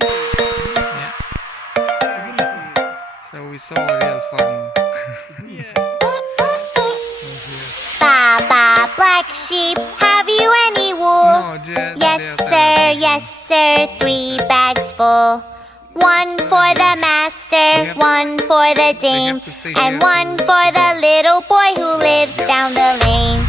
Yeah. So we saw a real farm. Baba, black sheep, have you any wool? No, just Yes, sir, 3 bags full. One for the master, one for the dame, and one for the little boy who lives down the lane.